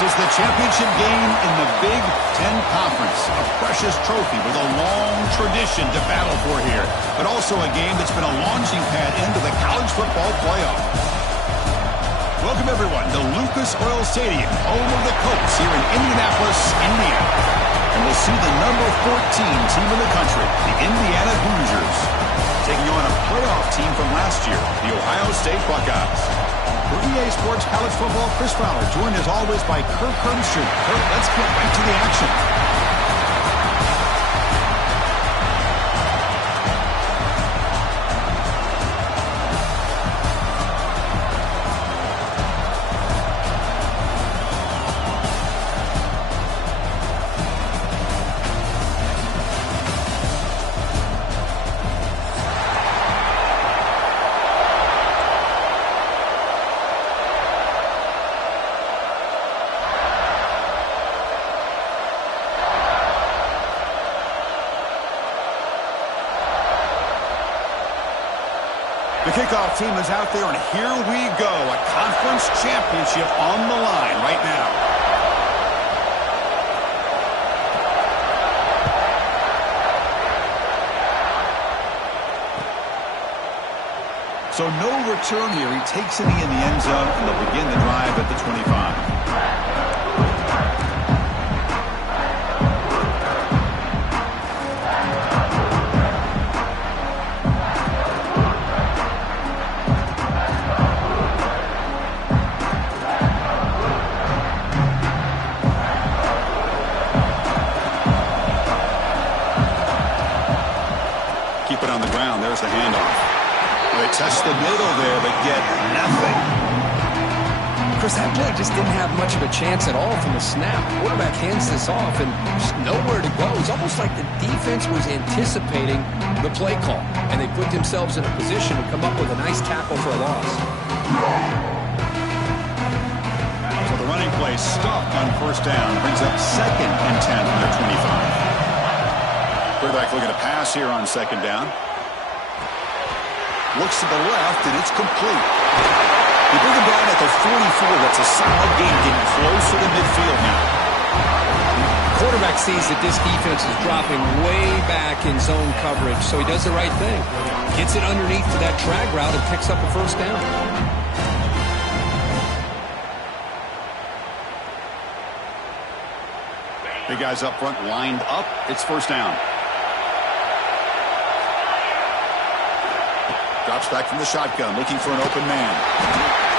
This is the championship game in the Big Ten Conference. A precious trophy with a long tradition to battle for here. But also a game that's been a launching pad into the college football playoff. Welcome, everyone, to Lucas Oil Stadium, home of the Colts here in Indianapolis, Indiana. And we'll see the number 14 team in the country, the Indiana Hoosiers, taking on a playoff team from last year, the Ohio State Buckeyes. For EA Sports College Football, Chris Fowler, joined as always by Kirk Herbstreit. Kirk, let's get right to the action. The kickoff team is out there, and here we go. A conference championship on the line right now. So no return here. He takes it in the end zone, and they'll begin the drive at the 25. Keep it on the ground. There's the handoff. They test the middle there, but get nothing. Chris, that play just didn't have much of a chance at all from the snap. Quarterback hands this off and just nowhere to go. It's almost like the defense was anticipating the play call, and they put themselves in a position to come up with a nice tackle for a loss. So the running play stopped on first down. Brings up 2nd and 10 from their 25. Quarterback looking to pass here on 2nd down. Looks to the left, and it's complete. You bring him down at the 44. That's a solid gain, getting closer to midfield now. Quarterback sees that this defense is dropping way back in zone coverage, so he does the right thing. Gets it underneath to that drag route and picks up a first down. Big guys up front lined up. It's first down. Drops back from the shotgun, looking for an open man.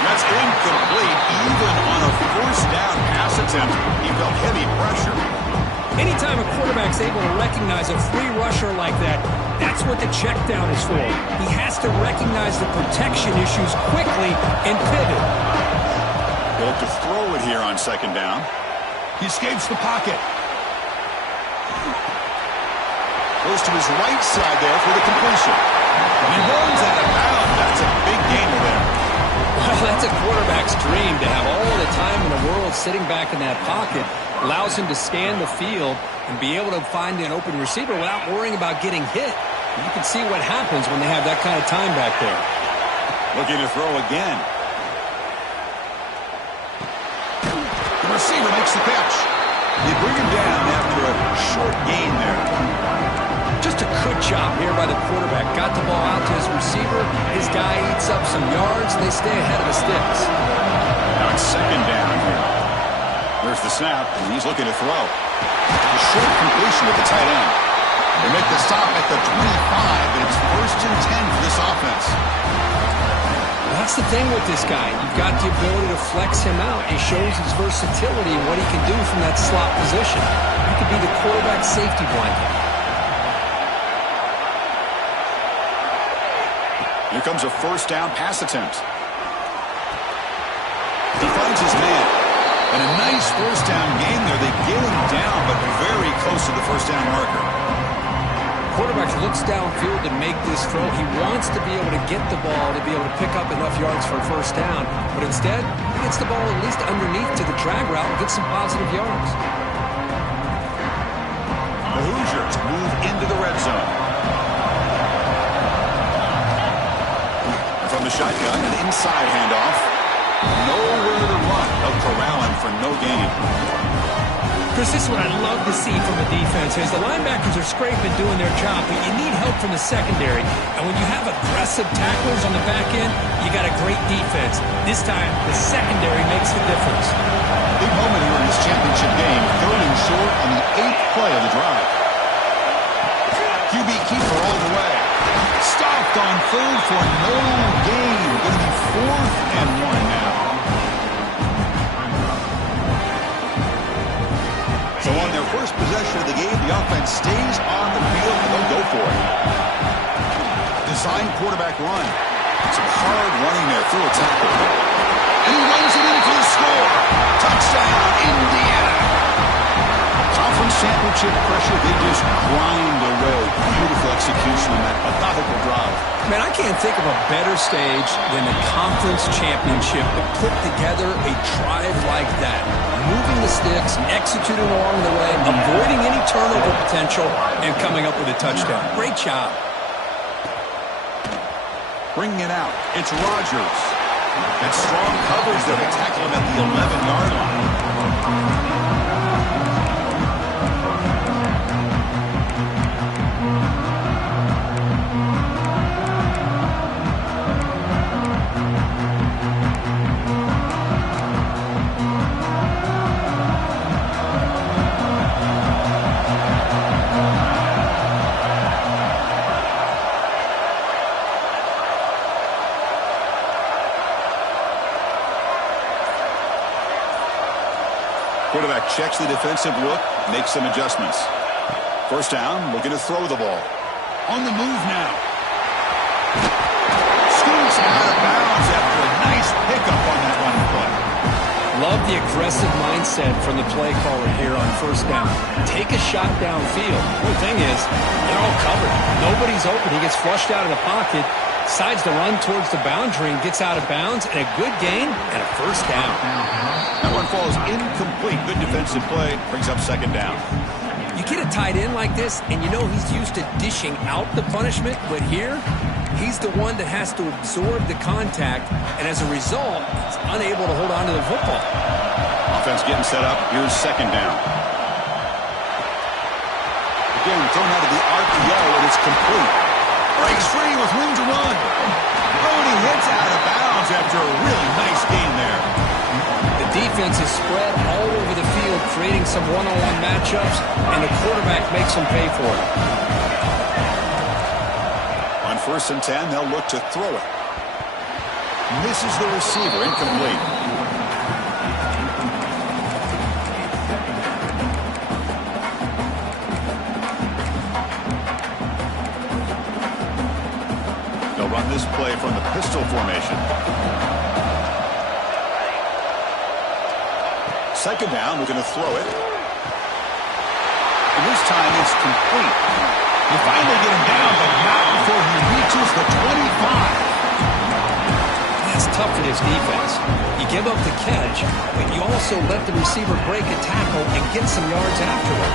That's incomplete. Even on a first down pass attempt, he felt heavy pressure. Anytime a quarterback's able to recognize a free rusher like that, that's what the check down is for. He has to recognize the protection issues quickly and pivot. They'll have to throw it here on 2nd down. He escapes the pocket. Goes to his right side there for the completion. And he runs out of bounds. That's a big gain there. Well, that's a quarterback's dream to have all the time in the world sitting back in that pocket. Allows him to scan the field and be able to find an open receiver without worrying about getting hit. And you can see what happens when they have that kind of time back there. Looking to throw again. The receiver makes the catch. They bring him down after a short gain there. Just a good job here by the quarterback. Got the ball out to his receiver. His guy eats up some yards, and they stay ahead of the sticks. Now it's 2nd down here. There's the snap, and he's looking to throw. A short completion with the tight end. They make the stop at the 25, and it's 1st and 10 for this offense. That's the thing with this guy. You've got the ability to flex him out. He shows his versatility and what he can do from that slot position. He could be the quarterback safety blanket. Here comes a first down pass attempt. He finds his man. And a nice first down gain there. They get him down, but very close to the first down marker. Quarterback looks downfield to make this throw. He wants to be able to get the ball to be able to pick up enough yards for a first down. But instead, he gets the ball at least underneath to the drag route and gets some positive yards. The Hoosiers move into the red zone. From the shotgun, an inside handoff. Nowhere to run. They'll corral him for no gain. Chris, this is what I love to see from a defense is the linebackers are scraping, doing their job, but you need help from the secondary. And when you have aggressive tacklers on the back end, you got a great defense. This time, the secondary makes the difference. Big moment here in this championship game. 3rd and short on the 8th play of the drive. QB keeper all the way. Stopped on 3rd for no gain. Going to be 4th and 1 now. So on their first possession of the game, the offense stays on the field and they'll go for it. Design quarterback run. Some hard running there through a tackle. And he runs it in for the score. Touchdown, Indiana. Conference championship pressure, they just grind away. Beautiful execution on that methodical drive. Man, I can't think of a better stage than the conference championship to put together a drive like that. Moving the sticks, executing along the way, avoiding any turnover potential, and coming up with a touchdown. Great job. Bringing it out. It's Rodgers. And strong coverage there to tackle him at the 11-yard line. Quarterback checks the defensive look, makes some adjustments. First down, looking to throw the ball. On the move now. Scoots out of bounds after a nice pickup on that run play. Love the aggressive mindset from the play caller here on first down. Take a shot downfield. The thing is, they're all covered. Nobody's open. He gets flushed out of the pocket, decides to run towards the boundary and gets out of bounds, and a good gain and a first down. That one falls incomplete. Good defensive play. Brings up second down. You get a tight end like this, and you know he's used to dishing out the punishment, but here, he's the one that has to absorb the contact, and as a result, he's unable to hold on to the football. Offense getting set up. Here's second down. Again, thrown out of the RPO, and it's complete. Breaks free with room to run. Oh, and he hits out of bounds after a really nice gain there. The defense is spread all over the field, creating some one-on-one matchups, and the quarterback makes them pay for it. On 1st and 10, they'll look to throw it. Misses the receiver, incomplete. They'll run this play from the pistol formation. Second down, we're going to throw it. And this time it's complete. You finally get him down, but not before he reaches the 25. That's tough for this defense. You give up the catch, but you also let the receiver break a tackle and get some yards afterward.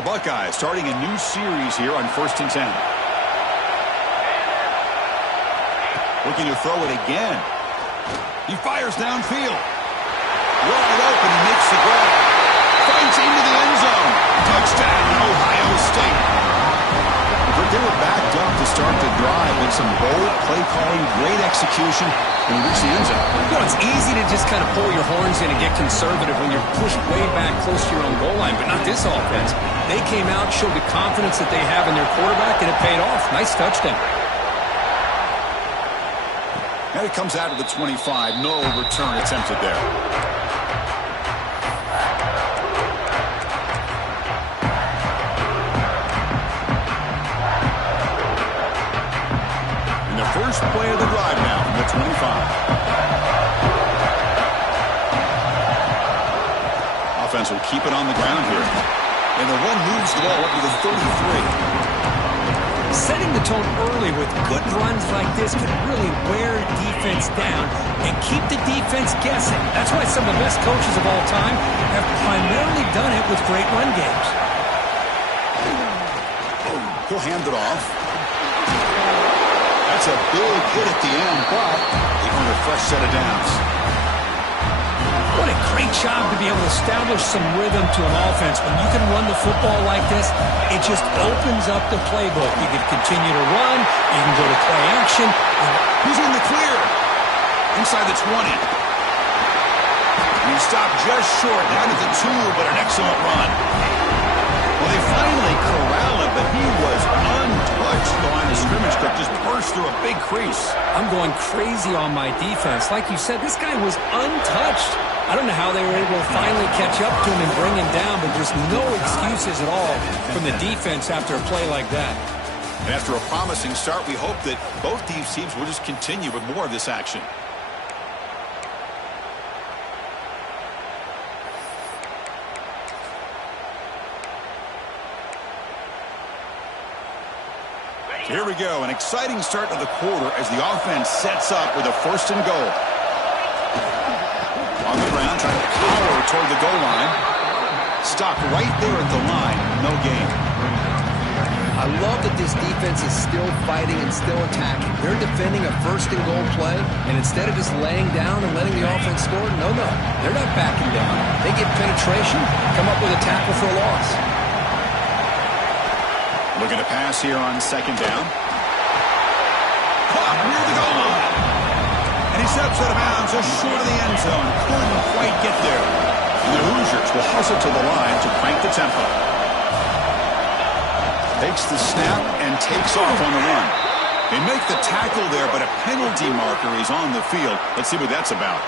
The Buckeyes starting a new series here on 1st and 10. Looking to throw it again. He fires downfield. Wide open, he makes the grab. Fights into the end zone. Touchdown, Ohio State. But they were backed up to start the drive with some bold play calling, great execution, and reach the end zone. You know, it's easy to just kind of pull your horns in and get conservative when you're pushed way back close to your own goal line, but not this offense. They came out, showed the confidence that they have in their quarterback, and it paid off. Nice touchdown. And it comes out of the 25. No return attempted there. And the first play of the drive now from the 25. Offense will keep it on the ground here. And the run moves the ball up to the 33. Setting the tone early with good runs like this can really wear defense down and keep the defense guessing. That's why some of the best coaches of all time have primarily done it with great run games. He'll hand it off. That's a big hit at the end, but they earn a fresh set of downs. What a great job to be able to establish some rhythm to an offense. When you can run the football like this, it just opens up the playbook. You can continue to run. You can go to play action. He's in the clear. Inside the 20. And he stopped just short, down to the 2, but an excellent run. Well, they finally corral him, but he was untouched. The line of scrimmage could just burst through a big crease. I'm going crazy on my defense. Like you said, this guy was untouched. I don't know how they were able to finally catch up to him and bring him down, but there's no excuses at all from the defense after a play like that. And after a promising start, we hope that both these teams will just continue with more of this action. Here we go, an exciting start of the quarter as the offense sets up with a 1st and goal. On the ground, trying to power toward the goal line. Stopped right there at the line, no gain. I love that this defense is still fighting and still attacking. They're defending a 1st and goal play, and instead of just laying down and letting the offense score, no, they're not backing down. They get penetration, come up with a tackle for a loss. Looking to pass here on 2nd down. Caught near the goal line. And he steps out of bounds just short of the end zone. Couldn't quite get there. And the Hoosiers will hustle to the line to crank the tempo. Takes the snap and takes off on the run. They make the tackle there, but a penalty marker is on the field. Let's see what that's about.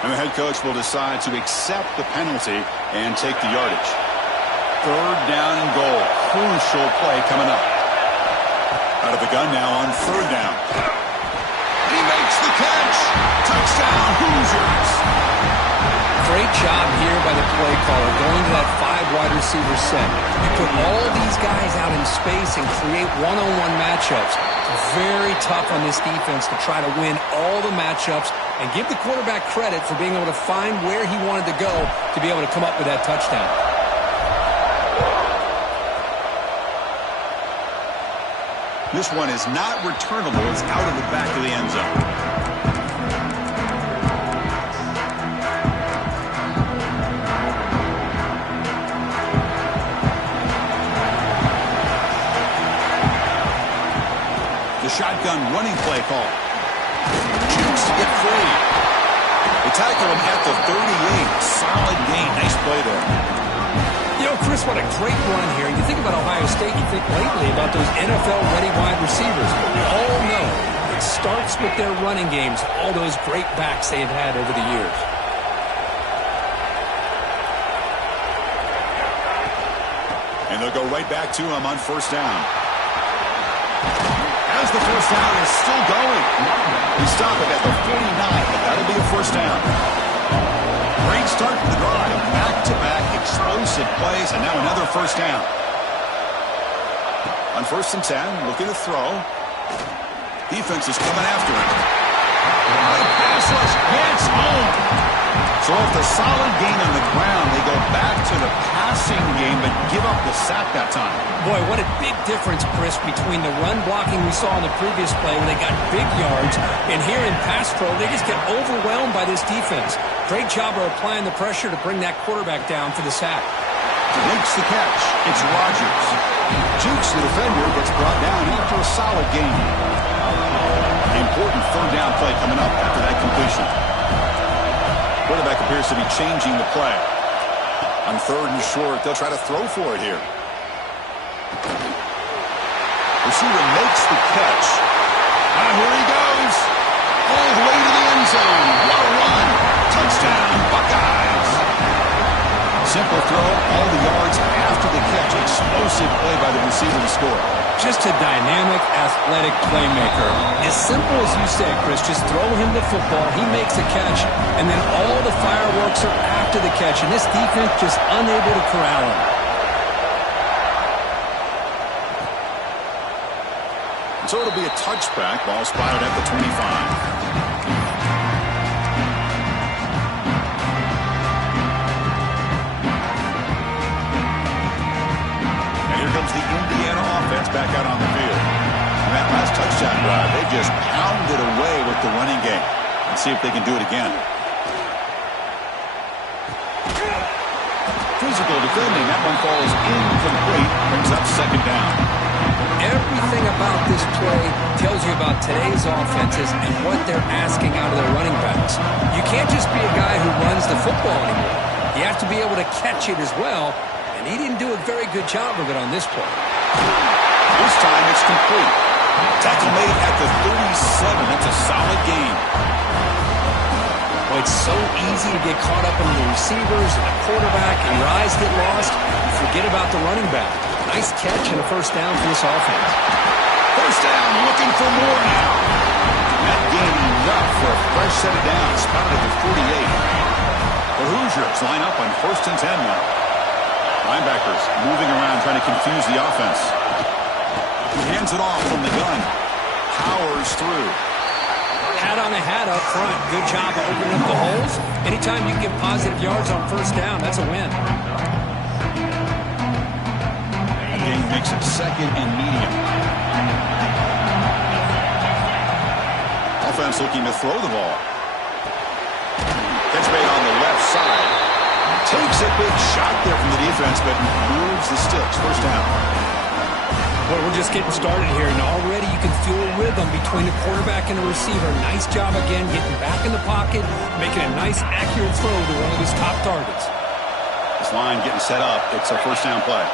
And the head coach will decide to accept the penalty and take the yardage. 3rd down and goal. Crucial play coming up. Out of the gun now on 3rd down. He makes the catch. Touchdown, Hoosiers. Great job here by the play caller, going to that 5 wide receiver set. You put all these guys out in space and create one-on-one matchups. Very tough on this defense to try to win all the matchups and give the quarterback credit for being able to find where he wanted to go to be able to come up with that touchdown. This one is not returnable. It's out of the back of the end zone. The shotgun running play call. Jukes to get free. They tackle him at the 38. Solid gain. Nice play there. You know, Chris, what a great run here. You think about Ohio State, you think lately about those NFL-ready wide receivers. But we all know it starts with their running games, all those great backs they've had over the years. And they'll go right back to him on 1st down. As the 1st down is still going. We stop it at the 49, but that'll be a 1st down. Great start to the drive. Back-to-back explosive plays, and now another 1st down. On 1st and 10, looking to throw. Defense is coming after him. Pass rush gets home. So off the solid gain on the ground, they go back to the passing game, but give up the sack that time. Boy, what a big difference, Chris, between the run blocking we saw in the previous play where they got big yards, and here in pass pro, they just get overwhelmed by this defense. Great job of applying the pressure to bring that quarterback down for the sack. Makes the catch. It's Rodgers. Jukes the defender, gets brought down after a solid gain. Important 3rd down play coming up after that completion. Quarterback appears to be changing the play. On 3rd and short, they'll try to throw for it here. Receiver makes the catch. And here he goes. All the way to the end zone. What a run. Touchdown, Buckeyes. Simple throw, all the yards after the catch. Explosive play by the receiver to score. Just a dynamic, athletic playmaker. As simple as you said, Chris, just throw him the football, he makes a catch, and then all the fireworks are after the catch, and this defense just unable to corral him. So it'll be a touchback, ball spotted at the 25. Here comes the Indiana offense back out on the field. And that last touchdown touchdown drive. They just pounded away with the running game. Let's see if they can do it again. Physical defending. That one falls incomplete. Brings up second down. Everything about this play tells you about today's offenses and what they're asking out of their running backs. You can't just be a guy who runs the football anymore. You have to be able to catch it as well, and he didn't do a very good job of it on this play. This time it's complete. Tackle made at the 37. That's a solid gain. Well, it's so easy to get caught up in the receivers and the quarterback, and your eyes get lost. You forget about the running back. Nice catch and a first down for this offense. First down, looking for more now. That gain enough for a fresh set of downs. Spotted at the 48. The Hoosiers line up on 1st and 10 now. Linebackers moving around trying to confuse the offense. He hands it off from the gun. Powers through. Hat on a hat up front. Good job of opening up the holes. Anytime you get positive yards on first down, that's a win. That gain makes it second and medium. Offense looking to throw the ball. Catch made on the left side. Takes a big shot there from the defense, but moves the sticks. First down. Well, we're just getting started here, and already you can feel a rhythm between the quarterback and the receiver. Nice job again getting back in the pocket, making a nice, accurate throw to one of his top targets. This line getting set up. It's a first down play.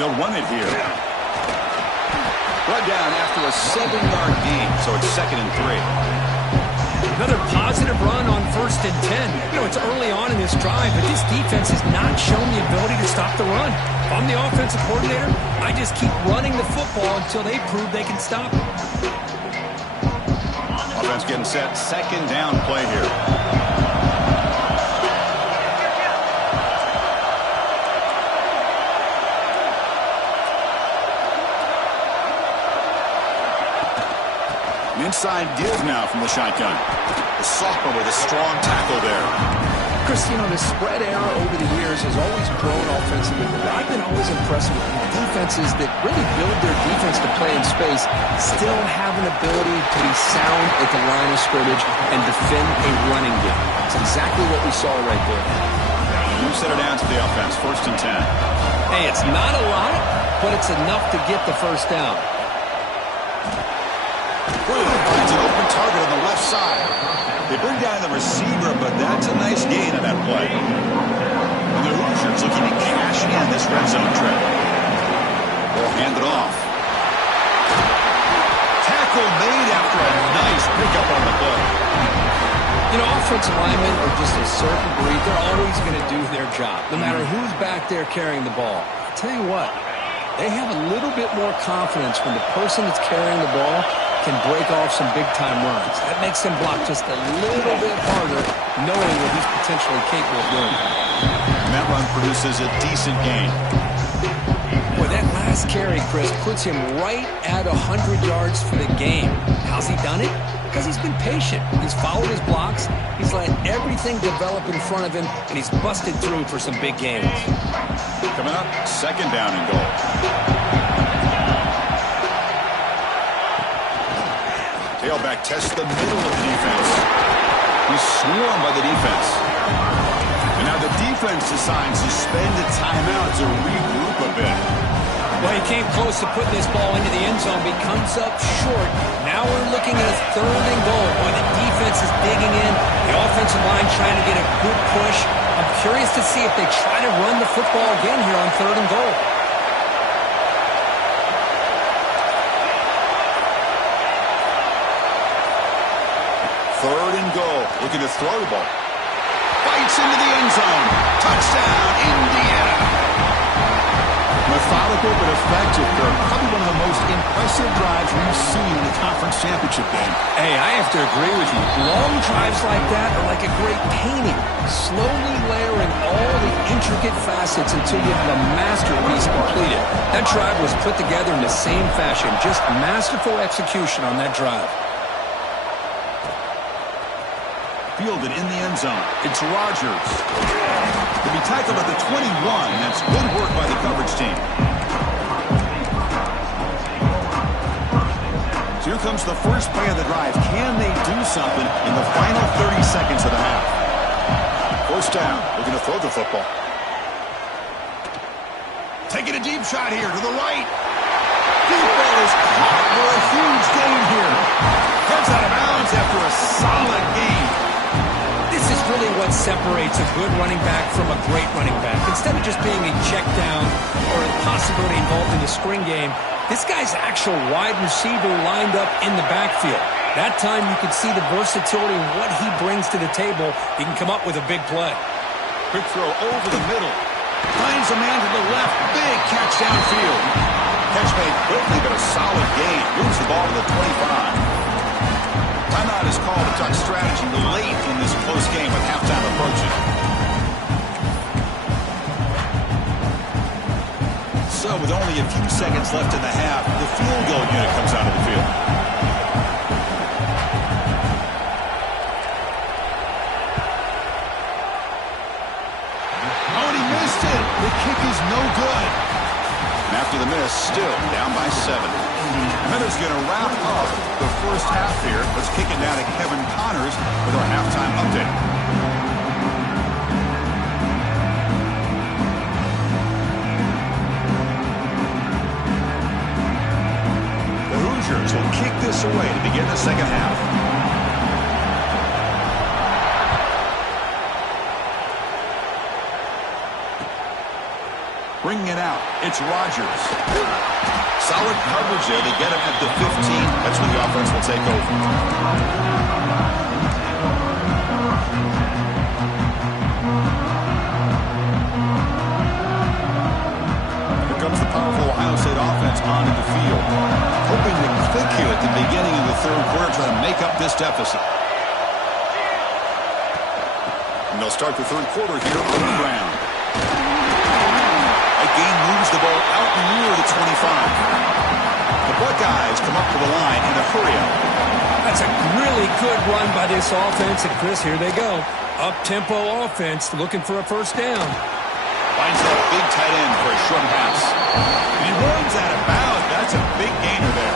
They'll run it here. Brought down after a 7-yard gain, so it's 2nd and 3. Another positive run on 1st and 10. You know, it's early on in this drive, but this defense has not shown the ability to stop the run. If I'm the offensive coordinator, I just keep running the football until they prove they can stop it. Offense getting set. 2nd down play here. An inside give now from the shotgun. The sophomore with a strong tackle there. Chris, you know, the spread era over the years has always grown offensively, but I've been always impressed with defenses that really build their defense to play in space, still have an ability to be sound at the line of scrimmage and defend a running game. It's exactly what we saw right there. You set it down to the offense, 1st and 10. Hey, it's not a lot, but it's enough to get the first down. Finds an open target on the left side. They bring down the receiver, but that's a nice gain on that play. And the Hoosiers looking to cash in this red zone trip. Ball handed off. Tackle made after a nice pickup on the play. You know, offensive linemen are just a certain breed. They're always going to do their job, no matter who's back there carrying the ball. I'll tell you what, they have a little bit more confidence when the person that's carrying the ball can break off some big-time runs. That makes them block just a little bit harder, knowing what he's potentially capable of doing. And that run produces a decent gain. Boy, that last carry, Chris, puts him right at 100 yards for the game. How's he done it? Because he's been patient. He's followed his blocks. He's let everything develop in front of him, and he's busted through for some big gains. Coming up, 2nd down and goal. Tailback tests the middle of the defense. He's swarmed by the defense. And now the defense decides to spend a timeout to regroup a bit. Well, he came close to putting this ball into the end zone, but he comes up short. Now we're looking at a 3rd and goal. Boy, the defense is digging in. The offensive line trying to get a good push. I'm curious to see if they try to run the football again here on 3rd and goal. Third and goal. Looking to throw the ball. Bites into the end zone. Touchdown, Indiana. Methodical but effective, Kirk. Probably one of the most impressive drives we've seen in the conference championship game. Hey, I have to agree with you. Long drives like that are like a great painting. Slowly layering all the intricate facets until you have a masterpiece completed. That drive was put together in the same fashion. Just masterful execution on that drive. Fielded in the end zone. It's Rodgers. To be tackled at the 21. That's good work by the coverage team. Here comes the first play of the drive. Can they do something in the final 30 seconds of the half? First down. Looking to throw the football. Taking a deep shot here to the right. Deep ball is caught for a huge gain here. Heads out of bounds after a solid gain. This is really what separates a good running back from a great running back. Instead of just being a check down or a possibility involved in the screen game, this guy's actual wide receiver lined up in the backfield. That time you can see the versatility of what he brings to the table. He can come up with a big play. Quick throw over the middle. Finds a man to the left. Big catch downfield. Catch made quickly, but a solid gain. Moves the ball to the 25. Timeout is called to talk strategy late in this close game with halftime approaching. So with only a few seconds left in the half, the field goal unit comes out of the field. Oh, and he missed it. The kick is no good. And after the miss, still down by 7. Miller's going to wrap up the first half here. Let's kick it down to Kevin Connors with our halftime update. The Hoosiers will kick this away to begin the second half. Bringing it out, it's Rodgers. Solid coverage there. They get him at the 15. That's when the offense will take over. Here comes the powerful Ohio State offense onto the field. Hoping to click here at the beginning of the third quarter, trying to make up this deficit. And they'll start the third quarter here on the ground. Gain moves the ball out near the 25. The Buckeyes come up to the line in a hurry-up. That's a really good run by this offense. And, Chris, here they go. Up-tempo offense looking for a first down. Finds that big tight end for a short pass. And he runs out of bounds. That's a big gainer there.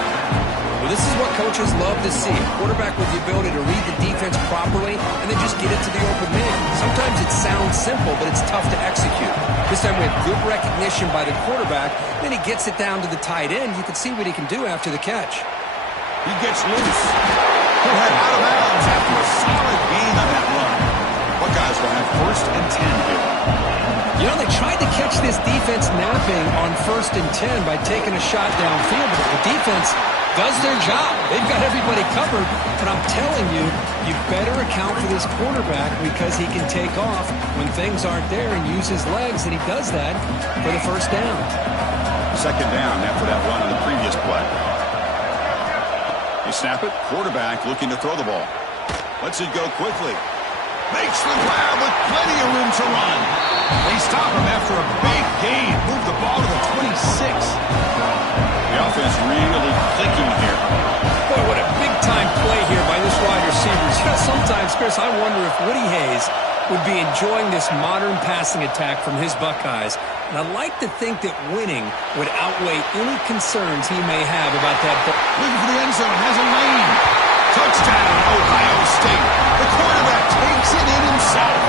Well, this is what coaches love to see. A quarterback with the ability to read the defense properly and then just get it to the open man. Sometimes it sounds simple, but it's tough to execute. This time we have good recognition by the quarterback. Then he gets it down to the tight end. You can see what he can do after the catch. He gets loose. He'll head out of bounds after a solid gain on that run. Buckeyes will have first and 10 here. You know, they tried to catch this defense napping on 1st and 10 by taking a shot downfield, but the defense does their job. They've got everybody covered, but I'm telling you, you better account for this quarterback because he can take off when things aren't there and use his legs, and he does that for the first down. Second down after that run on the previous play. They snap it. Quarterback looking to throw the ball. Lets it go quickly. Makes the grab with plenty of room to run. They stop him after a big gain. Move the ball to the 26. The offense really clicking here. Boy, what a big-time play here by this wide receiver. You know, sometimes, Chris, I wonder if Woody Hayes would be enjoying this modern passing attack from his Buckeyes. And I'd like to think that winning would outweigh any concerns he may have about that ball. Looking for the end zone. Has a lane. Touchdown, Ohio State. The quarterback takes it in himself.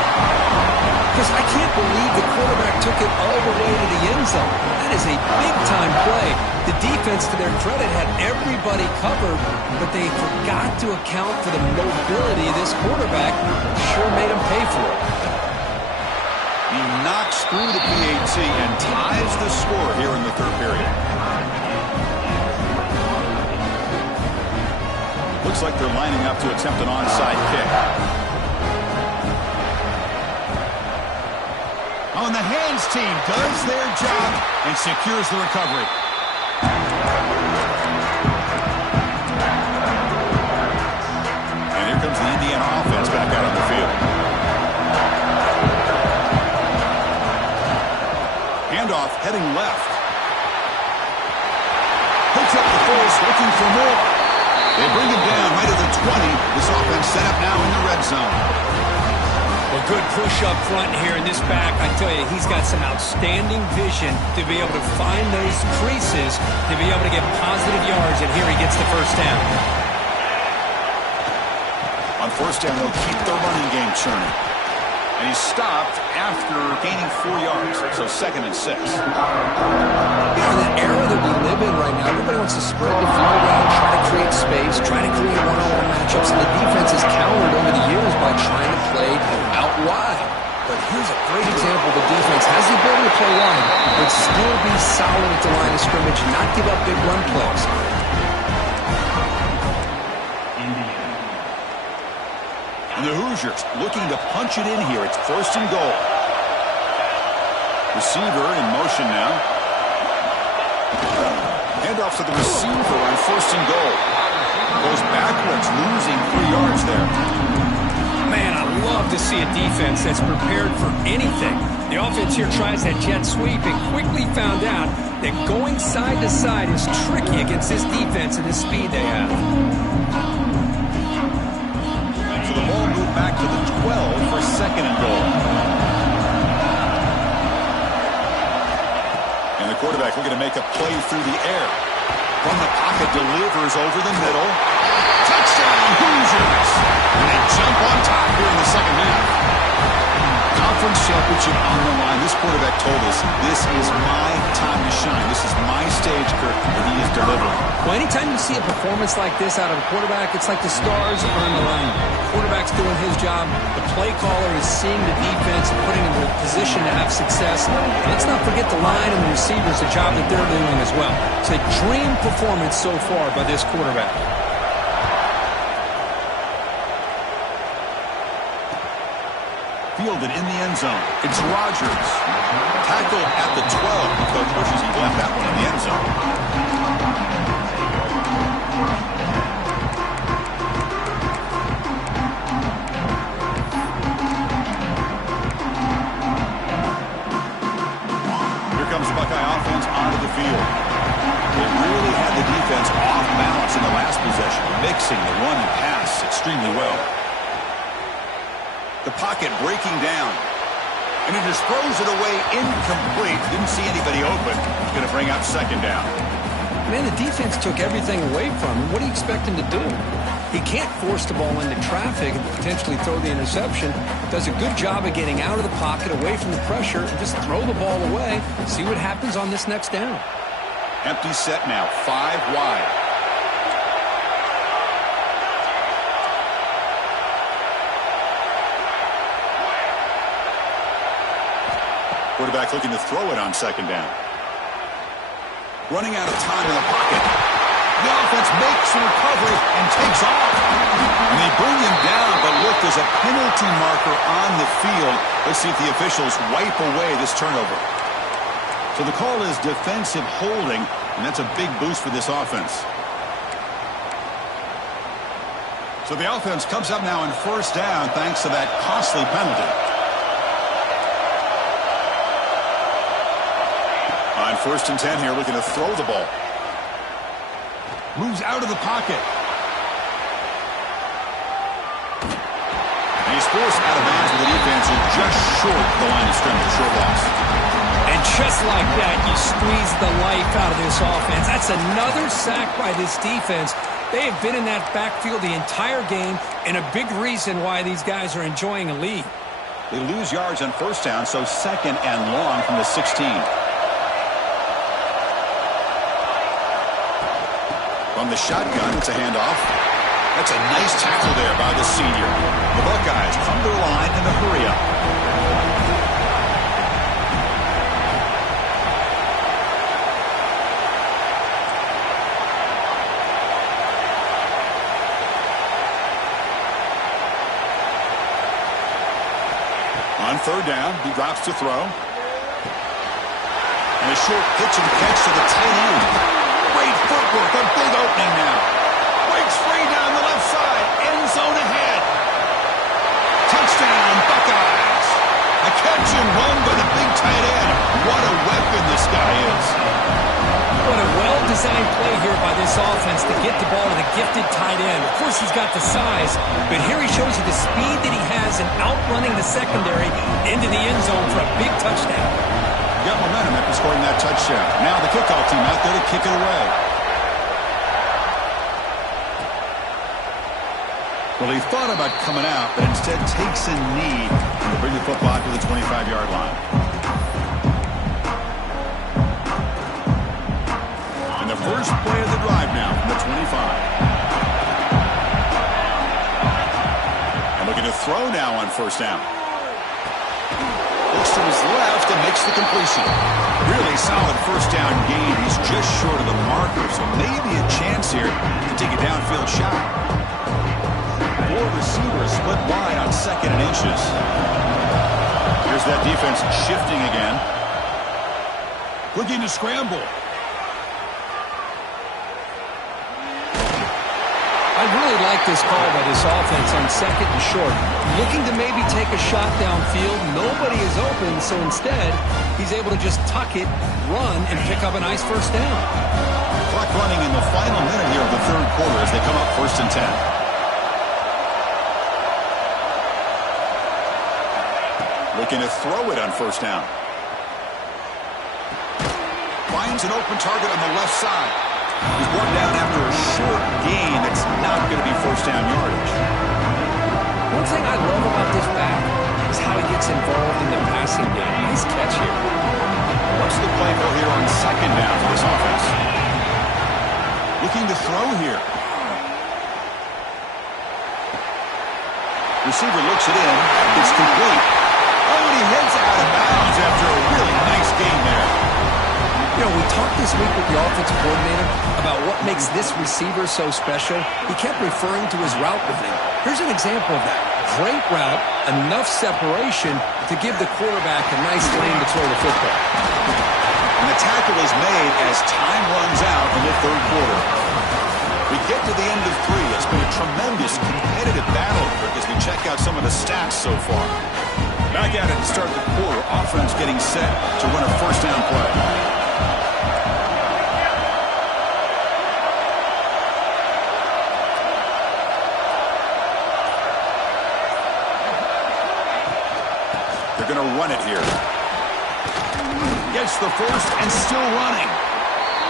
Chris, I can't believe the quarterback took it all the way to the end zone. That is a big-time play. The defense, to their credit, had everybody covered, but they forgot to account for the mobility of this quarterback. Sure made him pay for it. He knocks through the PAT and ties the score here in the third period. Looks like they're lining up to attempt an onside kick. Oh, and the hands team does their job and secures the recovery. And here comes the Indiana offense back out on the field. Handoff heading left. Hooks up the force, looking for more. They bring him down right at the 20. This offense set up now in the red zone. Well, good push up front here in this back. I tell you, he's got some outstanding vision to be able to find those creases, to be able to get positive yards, and here he gets the first down. On first down, they'll keep their running game churning. And he's stopped after gaining 4 yards, so 2nd and 6. In the era that we live in right now, everybody wants to spread the field out, try to create space, try to create one-on-one matchups, and the defense has countered over the years by trying to play out wide. But here's a great example. The defense has the ability to play wide, but still be solid at the line of scrimmage, not give up big run plays. And the Hoosiers looking to punch it in here. It's 1st and goal. Receiver in motion now. Handoff to the receiver on 1st and goal. Goes backwards, losing 3 yards there. Man, I love to see a defense that's prepared for anything. The offense here tries that jet sweep and quickly found out that going side to side is tricky against this defense and the speed they have. So the ball moved back to the 12 for 2nd and goal. And the quarterback looking to make a play through the air. From the pocket, delivers over the middle. Touchdown, Hoosiers! And they jump on top here in the second half. Conference championship on the line. This quarterback told us, this is my time to shine. This is my stage, Kirk, and he is delivering. Well, anytime you see a performance like this out of a quarterback, it's like the stars are in the line. The quarterback's doing his job. The play caller is seeing the defense and putting him in a position to have success. And let's not forget the line and the receivers, the job that they're doing as well. It's a dream performance so far by this quarterback. Fielded in the end zone. It's Rodgers. Tackled at the 12. The coach wishes he left that one in the end zone. Here comes the Buckeye offense onto the field. They really had the defense off balance in the last possession, mixing the run and pass extremely well. The pocket breaking down. And he just throws it away incomplete. Didn't see anybody open. He's going to bring up 2nd down. Man, the defense took everything away from him. What do you expect him to do? He can't force the ball into traffic and potentially throw the interception. Does a good job of getting out of the pocket, away from the pressure, and just throw the ball away. See what happens on this next down. Empty set now, 5 wide. Quarterback looking to throw it on 2nd down. Running out of time in the pocket. The offense makes a recovery and takes off. And they bring him down, but look, there's a penalty marker on the field. Let's see if the officials wipe away this turnover. So the call is defensive holding, and that's a big boost for this offense. So the offense comes up now on 1st down thanks to that costly penalty. On 1st and 10 here, looking to throw the ball. Moves out of the pocket. And he's forced out of bounds with the defense just short the line of scrimmage. Short loss. And just like that, you squeeze the life out of this offense. That's another sack by this defense. They have been in that backfield the entire game, and a big reason why these guys are enjoying a lead. They lose yards on 1st down, so 2nd and long from the 16. From the shotgun, it's a handoff. That's a nice tackle there by the senior. The Buckeyes come to the line in a hurry-up. On 3rd down, he drops to throw. And a short pitch and catch to the tight end. Great footwork, a big opening now. Breaks free down the left side, end zone ahead. Touchdown, Buckeyes. A catch and run by the big tight end. What a weapon this guy is. What a well well-designed play here by this offense to get the ball to the gifted tight end. Of course, he's got the size, but here he shows you the speed that he has in outrunning the secondary into the end zone for a big touchdown. Got momentum after scoring that touchdown. Now the kickoff team out there to kick it away. Well, he thought about coming out, but instead takes a knee to bring the football to the 25-yard line. And the first play of the drive now from the 25. And looking to throw now on first down. Looks to his left and makes the completion. Really solid first down gain. He's just short of the marker, so maybe a chance here to take a downfield shot. Four receivers split wide on second and inches. Here's that defense shifting again. Looking to scramble. I really like this call by this offense on second and short. Looking to maybe take a shot downfield. Nobody is open, so instead, he's able to just tuck it, run, and pick up a nice first down. Clock running in the final minute here of the third quarter as they come up 1st and 10. Looking to throw it on first down. Finds an open target on the left side. He's brought down after a short gain that's not going to be first down yardage. One thing I love about this back is how he gets involved in the passing game. Nice catch here. What's the play go here on second down for this offense? Looking to throw here. Receiver looks it in. It's complete. Oh, and he heads out of bounds after a really nice gain there. You know, we talked this week with the offensive coordinator about what makes this receiver so special. He kept referring to his route running. Here's an example of that. Great route, enough separation to give the quarterback a nice lane to throw the football. And the tackle is made as time runs out in the third quarter. We get to the end of 3. It's been a tremendous competitive battle as we check out some of the stats so far. Back at it to start the quarter. Offense getting set to run a first down play. They're going to run it here. Gets the first and still running.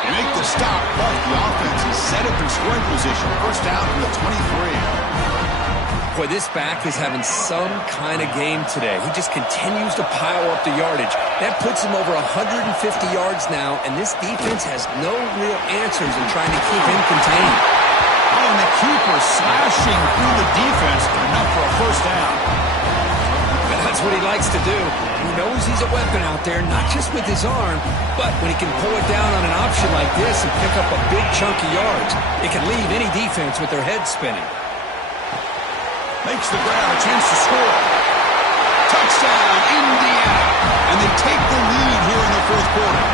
They make the stop, but the offense is set up in scoring position. First down from the 23. Boy, this back is having some kind of game today. He just continues to pile up the yardage. That puts him over 150 yards now, and this defense has no real answers in trying to keep him contained. Oh, and the keeper slashing through the defense, enough for a first down. And that's what he likes to do. He knows he's a weapon out there, not just with his arm, but when he can pull it down on an option like this and pick up a big chunk of yards, it can leave any defense with their head spinning. Makes the grab, a chance to score. Touchdown, Indiana. And they take the lead here in the fourth quarter.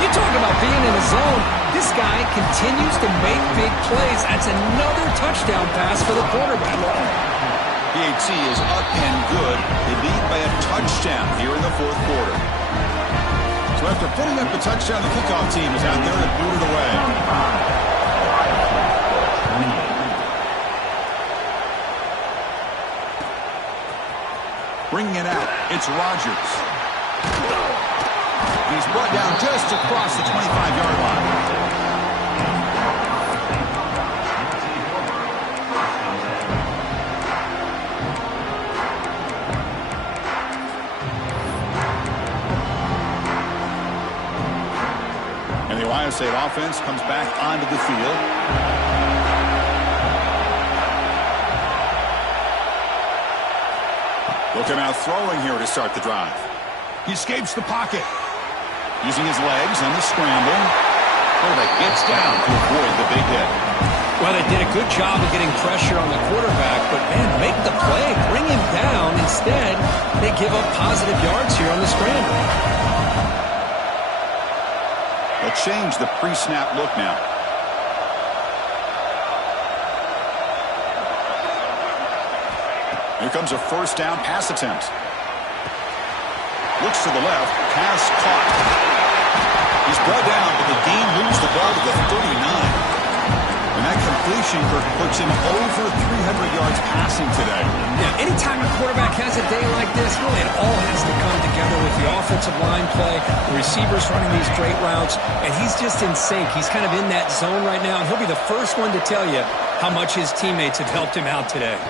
You talk about being in a zone. This guy continues to make big plays. That's another touchdown pass for the quarterback. PAT is up and good. They lead by a touchdown here in the fourth quarter. So after putting up the touchdown, the kickoff team is out there to boot it away. Bringing it out, it's Rodgers. He's brought down just across the 25-yard line. And the Ohio State offense comes back onto the field. Look him out throwing here to start the drive. He escapes the pocket. Using his legs on the scramble. Quarterback gets down to avoid the big hit. Well, they did a good job of getting pressure on the quarterback, but, man, make the play. Bring him down. Instead, they give up positive yards here on the scramble. They'll change the pre-snap look now. Here comes a first down pass attempt. Looks to the left. Pass caught. He's brought down, but the game moves the to the 39. And that completion, Kirk, puts him over 300 yards passing today. Yeah, anytime a quarterback has a day like this, really it all has to come together with the offensive line play, the receivers running these great routes, and he's just in sync. He's kind of in that zone right now, and he'll be the first one to tell you how much his teammates have helped him out today.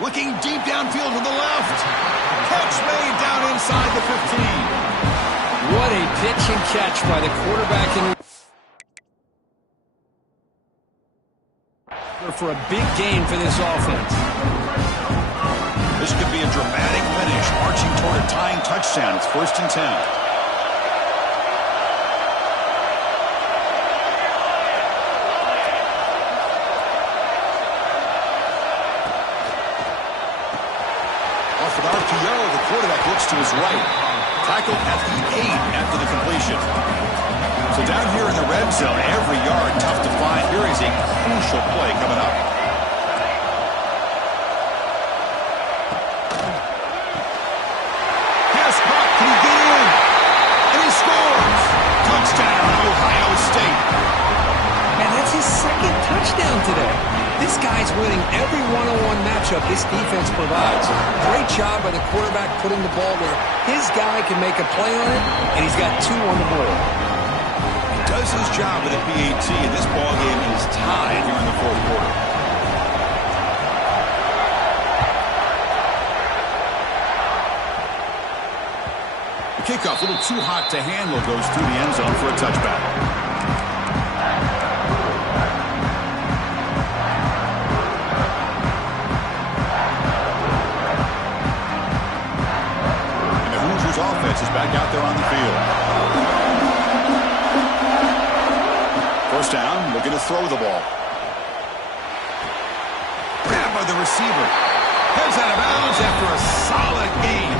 Looking deep downfield to the left. Catch made down inside the 15. What a pitch and catch by the quarterback for a big gain for this offense. This could be a dramatic finish, marching toward a tying touchdown. It's 1st and 10. Off with RPO, the quarterback looks to his right. Tackled at the 8 after the completion. So down here in the red zone, every yard tough to find. Here is a crucial play coming up. Pass caught. Can he get in? And he scores. Touchdown, Ohio State. And that's his second touchdown today. This guy's winning every one-on-one matchup this defense provides. Great job by the quarterback putting the ball where his guy can make a play on it, and he's got 2 on the board. Does his job with a PAT, and this ball game is tied here in the 4th quarter. The kickoff, a little too hot to handle, goes through the end zone for a touchback. And the Hoosiers offense is back out there on the field. First down, looking to throw the ball. Grabbed by the receiver. Heads out of bounds after a solid gain.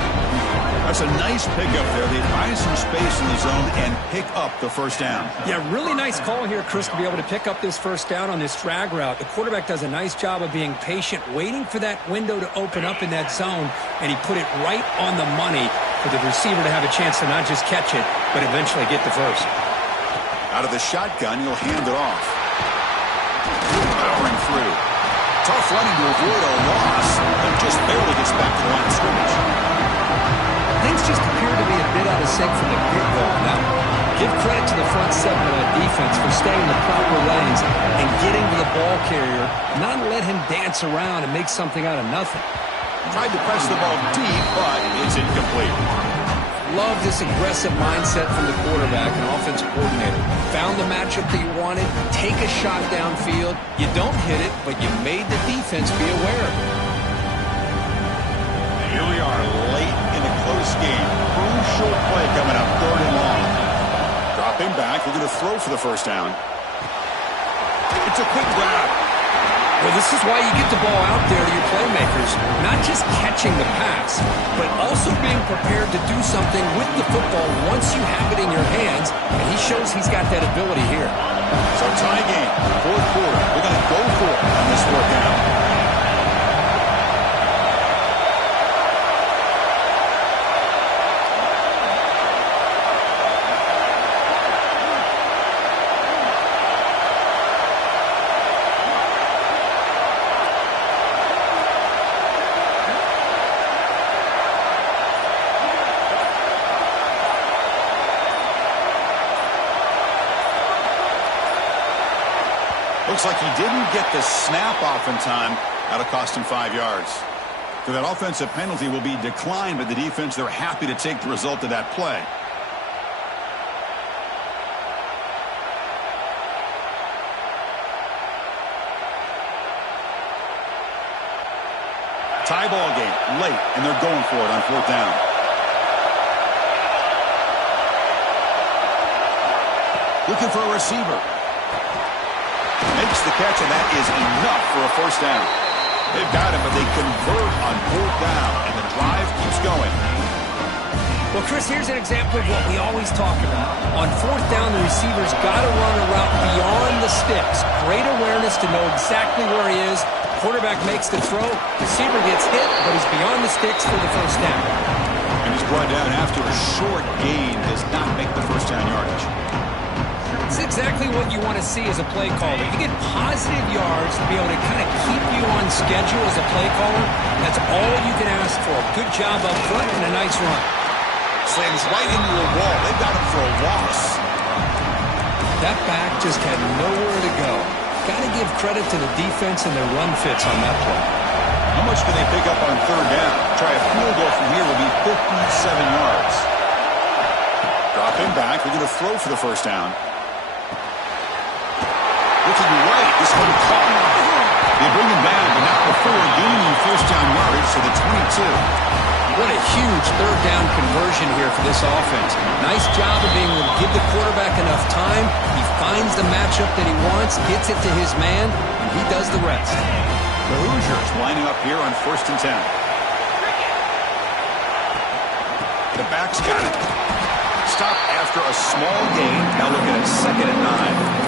That's a nice pickup there. They find some space in the zone and pick up the first down. Yeah, really nice call here, Chris, to be able to pick up this first down on this drag route. The quarterback does a nice job of being patient, waiting for that window to open up in that zone, and he put it right on the money for the receiver to have a chance to not just catch it, but eventually get the first. Out of the shotgun, he'll hand it off. Powering through. Tough running to avoid a loss, but just barely gets back to the line of scrimmage. Things just appear to be a bit out of sync from the get-go. Now, give credit to the front seven of that defense for staying in the proper lanes and getting to the ball carrier, not let him dance around and make something out of nothing. Tried to press the ball deep, but it's incomplete. Love this aggressive mindset from the quarterback and offensive coordinator. Found the matchup that you wanted, take a shot downfield. You don't hit it, but you made the defense be aware of it. Here we are, late in a close game. Crucial play coming up, 3rd and long. Dropping back, we're going to throw for the first down. It's a quick grab. Well, this is why you get the ball out there to your playmakers, not just catching the pass, but also being prepared to do something with the football once you have it in your hands, and he shows he's got that ability here. So tie game, 4th quarter. We're going to go for it on this 4th down. Looks like he didn't get the snap off in time. That'll cost him 5 yards. So that offensive penalty will be declined by the defense. They're happy to take the result of that play. Tie ball game, late, and they're going for it on 4th down. Looking for a receiver. Makes the catch, and that is enough for a first down. They've got him, but they convert on 4th down, and the drive keeps going. Well, Chris, here's an example of what we always talk about. On 4th down, the receiver's got to run a route beyond the sticks. Great awareness to know exactly where he is. Quarterback makes the throw. Receiver gets hit, but he's beyond the sticks for the first down. And he's brought down after a short gain. Does not make the first down yardage. exactly what you want to see as a play caller. You get positive yards to be able to kind of keep you on schedule as a play caller. That's all you can ask for. Good job up front and a nice run. Slams right into the wall. They got him for a loss. That back just had nowhere to go. Got to give credit to the defense and their run fits on that play. How much can they pick up on third down? Try a field goal from here will be 57 yards. Drop him back. They're going to throw for the first down. Looking right. This one caught. They bring him down, but not before gaining first down yardage to the 22. What a huge third down conversion here for this offense. Nice job of being able to give the quarterback enough time. He finds the matchup that he wants, gets it to his man, and he does the rest. The Hoosiers lining up here on 1st and 10. The back's got it. Stop after a small gain. Now looking at 2nd and 9.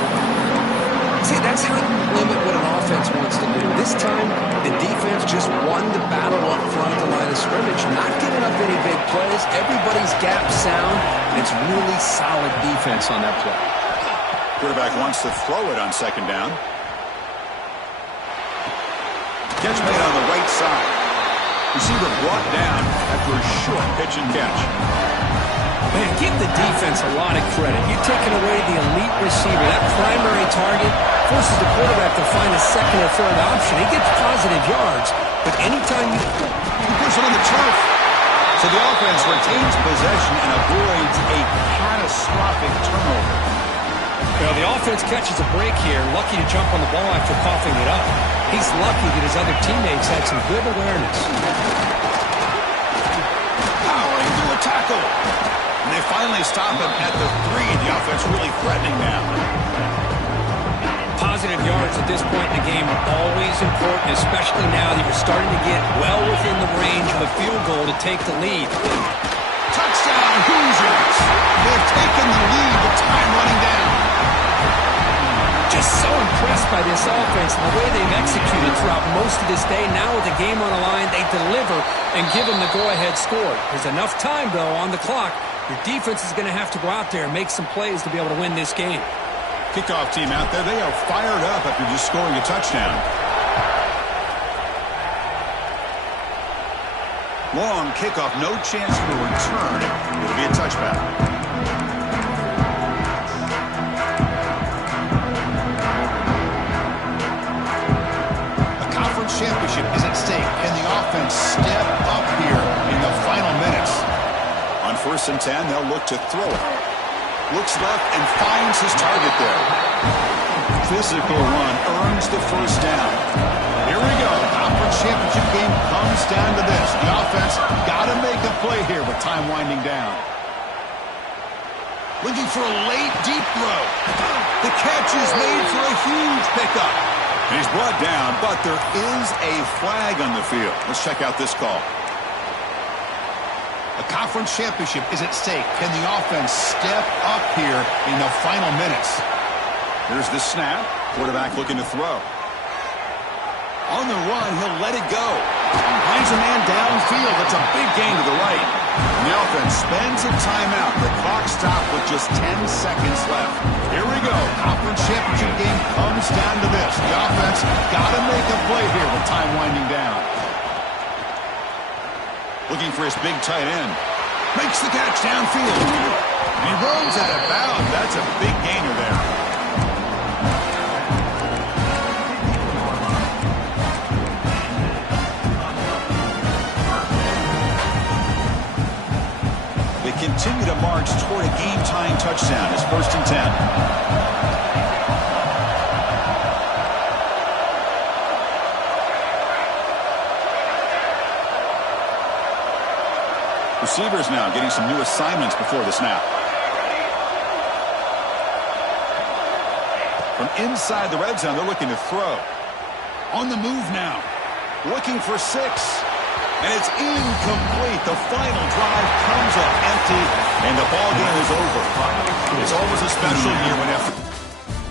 See, that's how you limit what an offense wants to do. This time, the defense just won the battle up front at the line of scrimmage, not giving up any big plays. Everybody's gap sound, and it's really solid defense on that play. Quarterback wants to throw it on 2nd down. Catch made on the right side. Receiver brought down after a short pitch and catch. Man, give the defense a lot of credit. You're taking away the elite receiver. That primary target forces the quarterback to find a second or third option. He gets positive yards, but anytime you push it on the turf. So the offense retains possession and avoids a catastrophic turnover. You know, the offense catches a break here, lucky to jump on the ball after coughing it up. He's lucky that his other teammates had some good awareness. Powering through a tackle. And they finally stop him at the 3. The offense really threatening now. Positive yards at this point in the game are always important, especially now that you're starting to get well within the range of a field goal to take the lead. Touchdown, Hoosiers. They've taken the lead with time running down. Just so impressed by this offense and the way they've executed throughout most of this day. Now with the game on the line, they deliver and give them the go-ahead score. There's enough time, though, on the clock. Your defense is going to have to go out there and make some plays to be able to win this game. Kickoff team out there, they are fired up after just scoring a touchdown. Long kickoff, no chance for a return. It'll be a touchback. Championship is at stake. Can the offense step up here in the final minutes? On 1st and 10, they'll look to throw it. Looks left and finds his target there. Physical run earns the first down. Here we go. Conference championship game comes down to this. The offense got to make a play here with time winding down. Looking for a late, deep throw. The catch is made for a huge pickup. He's brought down, but there is a flag on the field. Let's check out this call. A conference championship is at stake. Can the offense step up here in the final minutes? Here's the snap. Quarterback looking to throw. On the run, he'll let it go. Finds a man downfield. That's a big gain to the right. And the offense spends a timeout. The clock stopped with just 10 seconds left. Here we go. Conference championship game comes down to this. The offense got to make a play here with time winding down. Looking for his big tight end. Makes the catch downfield. And he rolls out of bounds. That's a big gainer there. They continue to march toward a game-tying touchdown. It's 1st and 10. Receivers now getting some new assignments before the snap. From inside the red zone, they're looking to throw. On the move now. Looking for 6. And it's incomplete. The final drive comes up empty, and the ball game is over. It's always a special year when